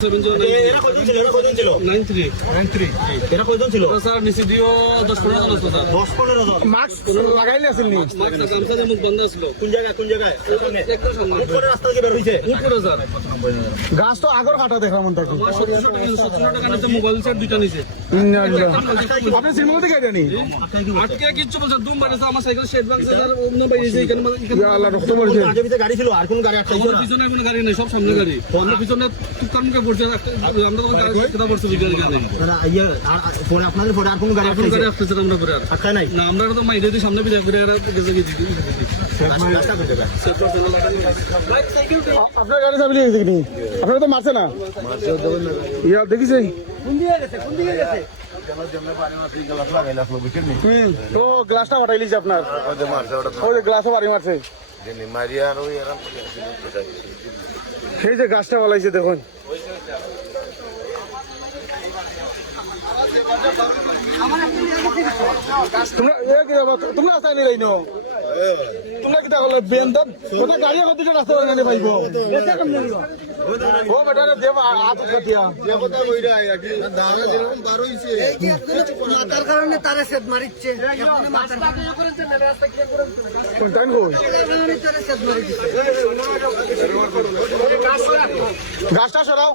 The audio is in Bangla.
এরা কয়জন ছিল? 93 এরা কয়জন ছিল? স্যার নিচে দিও 10-15 জন আছে স্যার। 10-15 জন। মাস্ক লাগাইলে আসেন নি? মাস্ক গামছা দিয়ে মুখ বন্ধ ছিল। কোন জায়গায়? একদম সামনে। উপরে রাস্তা থেকে বের হইছে। উপরে স্যার। গাছ তো আগর কাটা দেখলাম থাকি। আমার 1700 টাকা নিতে মোবাইল সেট দুইটা নিছে। আপনি সিনেমা থেকে আইডা নি? আটকে কিচ্ছু বলছে দুম বাড়িছে আমার সাইকেল শেড ভাঙছে স্যার অন্য বাইরেছে এখানে ইয়া আল্লাহ রক্ত পড়ছে। আগে ভিতরে গাড়ি ছিল, আর কোন গাড়ি আটকাইছে আমার না? পিছনে কোনো গাড়ি নেই, সব সামনে গাড়ি। আমার পিছনে টুকার মুখে পড়ছে আমরা তখন কথা বলছি বিকাল গাড়ি। না ইয়ে ফোন আপনাদের ফোনে আর কোন গাড়ি কোন আটকাইছে? গাড়ি আসতেছে আমরা করে আর আটকায় নাই। না আমরা তো মাইরে দিয়ে সামনে বিলে ঘুরে গেছে গেছি। রাস্তা কোন জায়গায়? আপনার গাড়ি চাবি লিয়ে গেছে কি? আপনারা তো মারছে না? ইয়া দেখিছে? তো গ্লাসটা ফাটাইলিছে আপনার? ওই যে গ্লাসও বাড়ি মারছে। সেই যে গাছটা বলাইছে দেখুন। তোমরা আসাই নি রাইনো তোমরা কিতা করলে বেন্দন কোথা গাড়ি কতটা রাস্তা বানানে পাইব ও বেটারে দেব হাত কাটিয়া মাতার কারণে তারা সেদ মারিচ্ছে কোনটান কই গাছটা সরাও